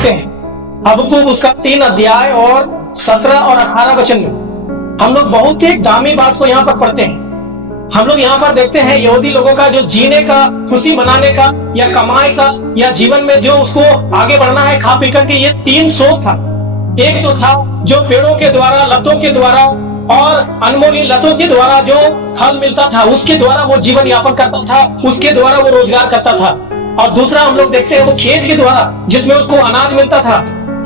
देखते हैं हबक्कूक उसका 3 अध्याय और 17 और 18 वचन में हम लोग बहुत ही दामी बात को यहाँ पर पढ़ते हैं। हम लोग यहाँ पर देखते हैं यहूदी लोगों का जो जीने का, खुशी मनाने का या कमाई का या जीवन में जो उसको आगे बढ़ना है खा पी करके, ये 3 स्रोत था। एक तो था जो पेड़ों के द्वारा, लतों के द्वारा और अनमोली लतों के द्वारा जो फल मिलता था उसके द्वारा वो जीवन यापन करता था, उसके द्वारा वो रोजगार करता था। और दूसरा हम लोग देखते हैं वो खेत के द्वारा, जिसमें उसको अनाज मिलता था,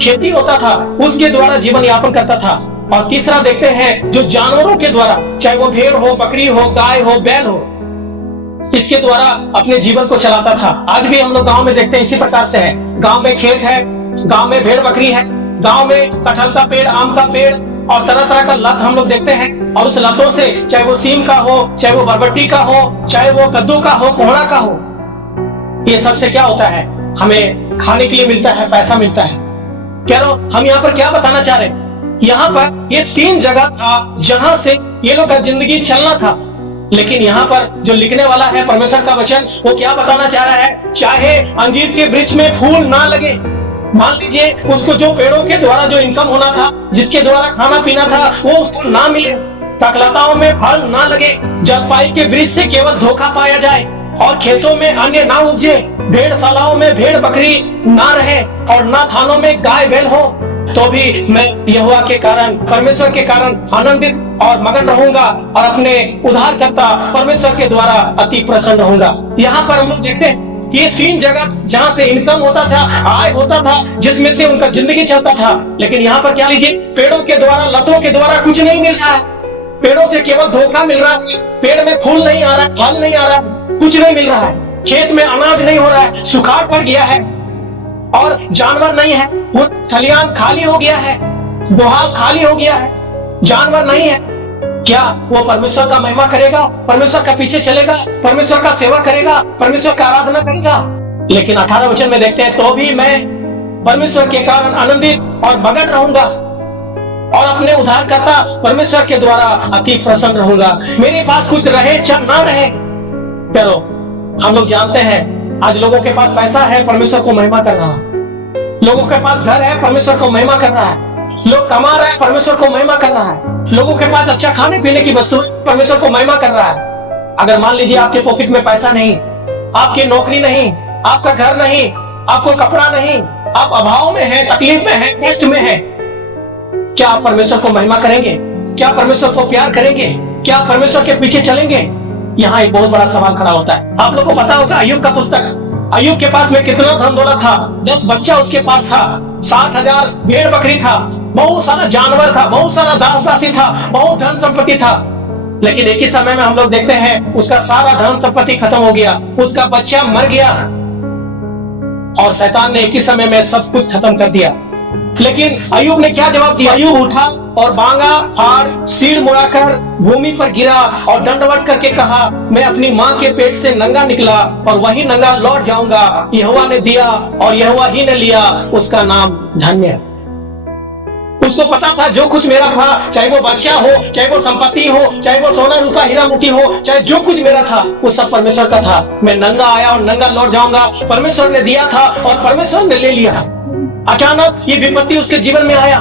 खेती होता था, उसके द्वारा जीवन यापन करता था। और तीसरा देखते हैं जो जानवरों के द्वारा, चाहे वो भेड़ हो, बकरी हो, गाय हो, बैल हो, इसके द्वारा अपने जीवन को चलाता था। आज भी हम लोग गांव में देखते हैं इसी प्रकार से है। गांव में खेत है, गांव में भेड़ बकरी है, गांव में कटहल का पेड़, आम का पेड़ और तरह तरह का लत हम लोग देखते हैं। और उस लतों से, चाहे वो सीम का हो, चाहे वो बरबट्टी का हो, चाहे वो कद्दू का हो, कोहड़ा का हो, ये सबसे क्या होता है, हमें खाने के लिए मिलता है, पैसा मिलता है। क्या हम यहाँ पर क्या बताना चाह रहे हैं, यहाँ पर ये 3 जगह था जहां से ये लोग का जिंदगी चलना था। लेकिन यहाँ पर जो लिखने वाला है परमेश्वर का वचन, वो क्या बताना चाह रहा है, चाहे अंजीर के वृक्ष में फूल ना लगे, मान लीजिए उसको जो पेड़ों के द्वारा जो इनकम होना था, जिसके द्वारा खाना पीना था, वो उसको ना मिले, तकलताओं में फल ना लगे, जलपाई के वृक्ष से केवल धोखा पाया जाए और खेतों में अन्य ना उपजे, भेड़शालाओं में भेड़ बकरी ना रहे और ना थानों में गाय बैल हो, तो भी मैं यहोवा के कारण, परमेश्वर के कारण आनंदित और मगन रहूंगा और अपने उद्धारकर्ता परमेश्वर के द्वारा अति प्रसन्न रहूंगा। यहाँ पर हम लोग देखते हैं कि ये 3 जगह जहाँ से इनकम होता था, आय होता था, जिसमें से उनका जिंदगी चलता था। लेकिन यहाँ पर क्या लीजिए, पेड़ों के द्वारा, लतों के द्वारा कुछ नहीं मिल रहा है, पेड़ों से केवल धोखा मिल रहा है, पेड़ में फूल नहीं आ रहा, फल नहीं आ रहा, कुछ नहीं मिल रहा है, खेत में अनाज नहीं हो रहा है, सुखाड़ पड़ गया है और जानवर नहीं है, वो खलियान खाली हो गया है, बोहाल खाली हो गया है, जानवर नहीं है। क्या वो परमेश्वर का महिमा करेगा, परमेश्वर का पीछे चलेगा, परमेश्वर का सेवा करेगा, परमेश्वर का आराधना करेगा? लेकिन 18 वचन में देखते हैं, तो भी मैं परमेश्वर के कारण आनंदित और मगन रहूंगा और अपने उद्धारकर्ता परमेश्वर के द्वारा अति प्रसन्न रहूंगा। मेरे पास कुछ रहे चाहे ना रहे, pero हम लोग जानते हैं आज लोगों के पास पैसा है, परमेश्वर को महिमा कर रहा है, लोगों के पास घर है, परमेश्वर को महिमा कर रहा है, लोग कमा रहे हैं, परमेश्वर को महिमा कर रहा है, लोगों के पास अच्छा खाने पीने की वस्तु, परमेश्वर को महिमा कर रहा है। अगर मान लीजिए आपके पॉकेट में पैसा नहीं, आपकी नौकरी नहीं, आपका घर नहीं, आपको कपड़ा नहीं, आप अभाव में हैं, तकलीफ में हैं, कष्ट में हैं, क्या आप परमेश्वर को महिमा करेंगे? क्या परमेश्वर को प्यार करेंगे? क्या परमेश्वर के पीछे चलेंगे? यहाँ एक बहुत बड़ा सवाल खड़ा होता है। आप लोगों को पता होगा अय्यूब का पुस्तक, अय्यूब के पास में कितना धन दौलत था, 10 बच्चा उसके पास था, 60,000 भेड़ बकरी था, बहुत सारा जानवर था, बहुत सारा दास दासी था, बहुत धन संपत्ति था। लेकिन एक ही समय में हम लोग देखते हैं उसका सारा धन संपत्ति खत्म हो गया, उसका बच्चा मर गया और शैतान ने एक ही समय में सब कुछ खत्म कर दिया। लेकिन अय्यूब ने क्या जवाब दिया? अय्यूब उठा और बांगा और सिर मुड़ाकर भूमि पर गिरा और दंडवत करके कहा, मैं अपनी माँ के पेट से नंगा निकला और वही नंगा लौट जाऊंगा। यहोवा ने दिया और यहोवा ही ने लिया, उसका नाम धन्य। उसको पता था जो कुछ मेरा था, चाहे वो बच्चा हो, चाहे वो संपत्ति हो, चाहे वो सोना रूपा हीरा मोती हो, चाहे जो कुछ मेरा था, वो सब परमेश्वर का था। मैं नंगा आया और नंगा लौट जाऊंगा। परमेश्वर ने दिया था और परमेश्वर ने ले लिया। अचानक ये विपत्ति उसके जीवन में आया,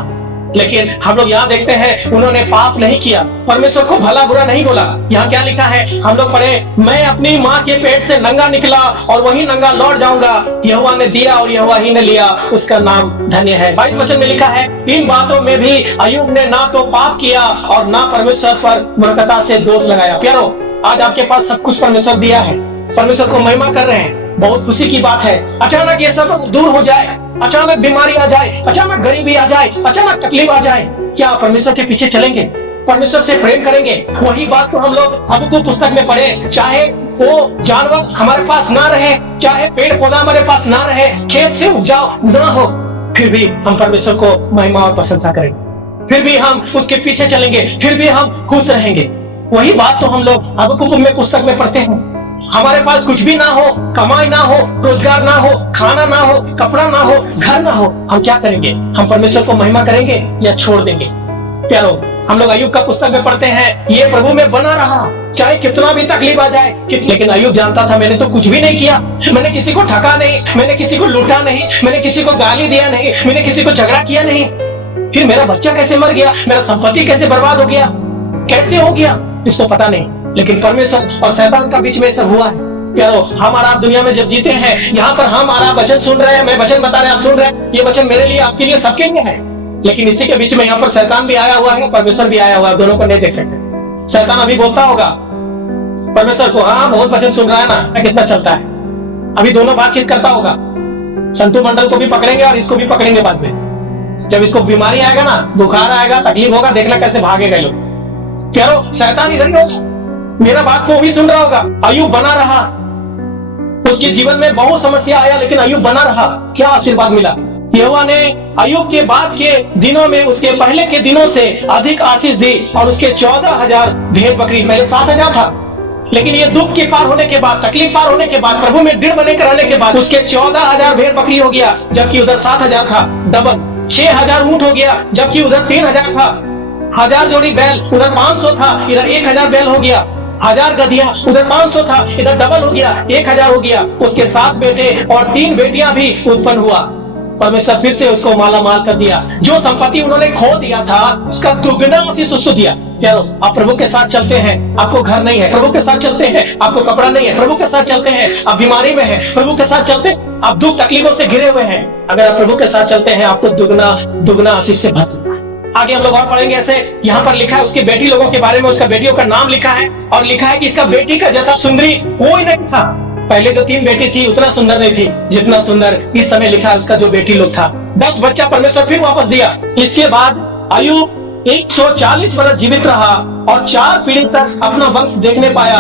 लेकिन हम लोग यहाँ देखते हैं उन्होंने पाप नहीं किया, परमेश्वर को भला बुरा नहीं बोला। यहाँ क्या लिखा है, हम लोग पढ़े, मैं अपनी माँ के पेट से नंगा निकला और वही नंगा लौट जाऊंगा। यहोवा ने दिया और यहोवा ही ने लिया, उसका नाम धन्य है। 22 वचन में लिखा है, इन बातों में भी अय्यूब ने ना तो पाप किया और ना परमेश्वर पर मूर्खता से दोष लगाया। प्यारो, आज आपके पास सब कुछ परमेश्वर दिया है, परमेश्वर को महिमा कर रहे हैं, बहुत खुशी की बात है। अचानक ये सब दूर हो जाए, अचानक बीमारी आ जाए, अचानक गरीबी आ जाए, अचानक तकलीफ आ जाए, क्या परमेश्वर के पीछे चलेंगे? परमेश्वर से प्रेम करेंगे? वही बात तो हम लोग हबक्कूक पुस्तक में पढ़े, चाहे वो जानवर हमारे पास ना रहे, चाहे पेड़ पौधा हमारे पास ना रहे, खेत से उपजाऊ ना हो, फिर भी हम परमेश्वर को महिमा और प्रशंसा करेंगे, फिर भी हम उसके पीछे चलेंगे, फिर भी हम खुश रहेंगे। वही बात तो हम लोग हबक्कूक में पुस्तक में पढ़ते हैं। हमारे पास कुछ भी ना हो, कमाई ना हो, रोजगार ना हो, खाना ना हो, कपड़ा ना हो, घर ना हो, हम क्या करेंगे? हम परमेश्वर को महिमा करेंगे या छोड़ देंगे? प्यारो, हम लोग अय्यूब का पुस्तक में पढ़ते हैं, ये प्रभु में बना रहा चाहे कितना भी तकलीफ आ जाए। लेकिन अय्यूब जानता था, मैंने तो कुछ भी नहीं किया, मैंने किसी को ठगा नहीं, मैंने किसी को लूटा नहीं, मैंने किसी को गाली दिया नहीं, मैंने किसी को झगड़ा किया नहीं। फिर मेरा बच्चा कैसे मर गया, मेरा संपत्ति कैसे बर्बाद हो गया, कैसे हो गया, इसको पता नहीं। लेकिन परमेश्वर और शैतान का बीच में सब हुआ है। प्यारो, हमारा आप दुनिया में जब जीते हैं, यहाँ पर हम हमारा वचन सुन रहे हैं, मैं वचन बता रहे हैं, आप सुन रहे हैं, ये वचन मेरे लिए, आपके लिए, सबके लिए है। लेकिन इसी के बीच में यहाँ पर शैतान भी आया हुआ है, परमेश्वर भी आया हुआ है, दोनों को नहीं देख सकते। शैतान अभी बोलता होगा परमेश्वर को, हाँ बहुत वचन सुन रहा है ना, कितना चलता है। अभी दोनों बातचीत करता होगा, संतु मंडल को भी पकड़ेंगे और इसको भी पकड़ेंगे बाद में। जब इसको बीमारी आएगा ना, बुखार आएगा, तकलीफ होगा, देखना कैसे भागेगा लोग। प्यारो, शैतान इधर ही होगा, मेरा बात को भी सुन रहा होगा। अय्यूब बना रहा, उसके जीवन में बहुत समस्या आया, लेकिन अय्यूब बना रहा। क्या आशीर्वाद मिला, यहोवा ने अय्यूब के बाद के दिनों में उसके पहले के दिनों से अधिक आशीष दी, और उसके 14,000 भेड़ बकरी, पहले 7,000 था। लेकिन ये दुख के पार होने के बाद, तकलीफ पार होने के बाद, प्रभु में दृढ़ बने रहने के बाद उसके 14,000 भेड़ बकरी हो गया, जबकि उधर 7,000 था। डबल 6,000 ऊंट हो गया, जबकि उधर 3,000 था। 1,000 जोड़ी बैल, उधर 500 था, इधर 1,000 बैल हो गया। 1,000 गधिया, उधर 500 था, इधर डबल हो गया, 1,000 हो गया। उसके 7 बेटे और 3 बेटियां भी उत्पन्न हुआ। परमेश्वर फिर से उसको माला माल कर दिया। जो संपत्ति उन्होंने खो दिया था, उसका दुगना आशीष उसको दिया। प्यारो, आप प्रभु के साथ चलते हैं, आपको घर नहीं है, प्रभु के साथ चलते हैं, आपको कपड़ा नहीं है, प्रभु के साथ चलते हैं, आप बीमारी में हैं, प्रभु के साथ चलते हैं, आप दुख तकलीफों से घिरे हुए हैं, अगर आप प्रभु के साथ चलते हैं, आपको दुगना आशीष से भर सकता है। आगे हम लोग और पढ़ेंगे। ऐसे यहाँ पर लिखा है उसकी बेटी लोगों के बारे में, उसका बेटियों का नाम लिखा है, और लिखा है कि इसका बेटी का जैसा सुंदरी कोई नहीं था। पहले जो 3 बेटी थी उतना सुंदर नहीं थी जितना सुंदर इस समय लिखा है उसका जो बेटी लोग था। 10 बच्चा परमेश्वर फिर वापस दिया। इसके बाद अय्यूब 140 वर्ष जीवित रहा और 4 पीढ़ी तक अपना वंश देखने पाया।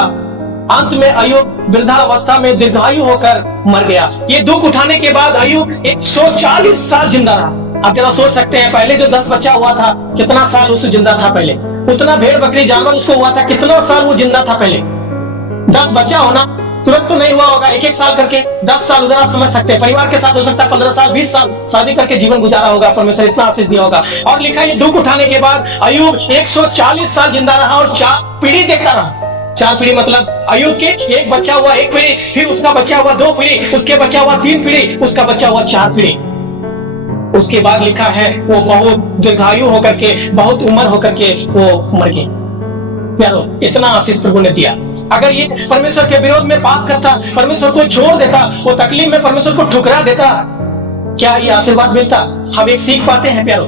अंत में अय्यूब वृद्धावस्था में दीर्घायु होकर मर गया। ये दुख उठाने के बाद अय्यूब 140 साल जिंदा रहा। आप जरा सोच सकते हैं, पहले जो 10 बच्चा हुआ था, कितना साल उससे जिंदा था पहले। उतना भेड़ बकरी जानवर उसको हुआ था, कितना साल वो जिंदा था पहले। 10 बच्चा होना तुरंत तो नहीं हुआ होगा, एक एक साल करके 10 साल उधर आप समझ सकते हैं। परिवार के साथ हो सकता है 15 साल 20 साल शादी करके जीवन गुजारा होगा, परमेश्वर इतना आशीष दिया होगा। और लिखा है ये दुख उठाने के बाद अय्यूब 140 साल जिंदा रहा और 4 पीढ़ी देखता रहा। 4 पीढ़ी मतलब अय्यूब के एक बच्चा हुआ 1 पीढ़ी, फिर उसका बच्चा हुआ 2 पीढ़ी, उसके बच्चा हुआ 3 पीढ़ी, उसका बच्चा हुआ 4 पीढ़ी। उसके बाद लिखा है वो बहुत दीर्घायु होकर के, बहुत उम्र होकर के वो मर गए। प्यारो, इतना आशीष प्रभु ने दिया। अगर ये परमेश्वर के विरोध में पाप करता, परमेश्वर को छोड़ देता, वो तकलीफ में परमेश्वर को ठुकरा देता, क्या ये आशीर्वाद मिलता? हम एक सीख पाते हैं प्यारो,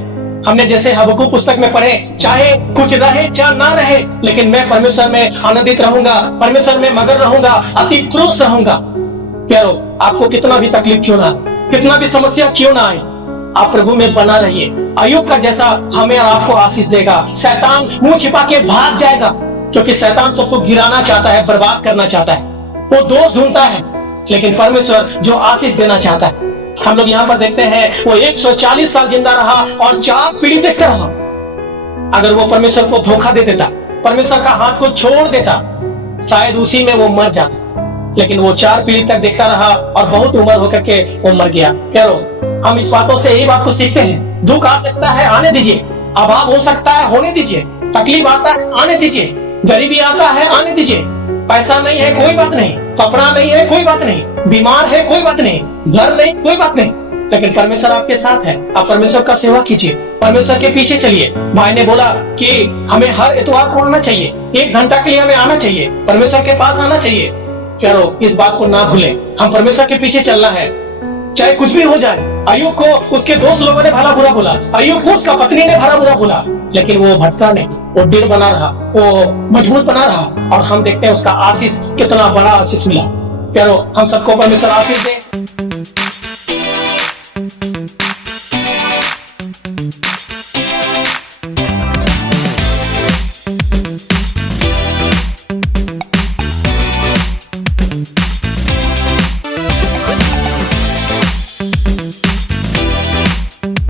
हमने जैसे हबक्कूक पुस्तक में पढ़े, चाहे कुछ रहे चाहे ना रहे, लेकिन मैं परमेश्वर में आनंदित रहूंगा, परमेश्वर में मगन रहूंगा, अति खुश रहूंगा। प्यारो, आपको कितना भी तकलीफ क्यों ना, कितना भी समस्या क्यों ना आए, आप प्रभु में बना रहिए। अय्यूब का जैसा हमें और आपको आशीष देगा। शैतान मुंह छिपा के भाग जाएगा, क्योंकि शैतान सबको गिराना चाहता है, बर्बाद करना चाहता है, वो दोष ढूंढता है। लेकिन परमेश्वर जो आशीष देना चाहता है, हम लोग यहाँ पर देखते हैं वो 140 साल जिंदा रहा और 4 पीढ़ी देखता रहा। अगर वो परमेश्वर को धोखा दे देता, परमेश्वर का हाथ को छोड़ देता, शायद उसी में वो मर जाता। लेकिन वो 4 पीढ़ी तक देखता रहा और बहुत उम्र होकर के वो मर गया। प्यारो, हम इस बातों से यही बात को सीखते हैं, दुख आ सकता है, आने दीजिए। अभाव हो सकता है, होने दीजिए। तकलीफ आता है, आने दीजिए। गरीबी आता है, आने दीजिए। पैसा नहीं है, कोई बात नहीं। कपड़ा नहीं है, कोई बात नहीं। बीमार है, कोई बात नहीं। घर नहीं, कोई बात नहीं। लेकिन परमेश्वर आपके साथ है, आप परमेश्वर का सेवा कीजिए, परमेश्वर के पीछे चलिए। भाई ने बोला कि हमें हर इतवार को आना चाहिए, 1 घंटा के लिए हमें आना चाहिए, परमेश्वर के पास आना चाहिए। चलो, इस बात को ना भूलें, हम परमेश्वर के पीछे चलना है, चाहे कुछ भी हो जाए। अय्यूब को उसके दोस्त लोगों ने भला बुरा बोला, अय्यूब को उसका पत्नी ने भला बुरा बोला, लेकिन वो भटका नहीं, वो दृढ़ बना रहा, वो मजबूत बना रहा। और हम देखते हैं उसका आशीष, कितना बड़ा आशीष मिला। प्यारो, हम सबको परमेश्वर आशीष दे।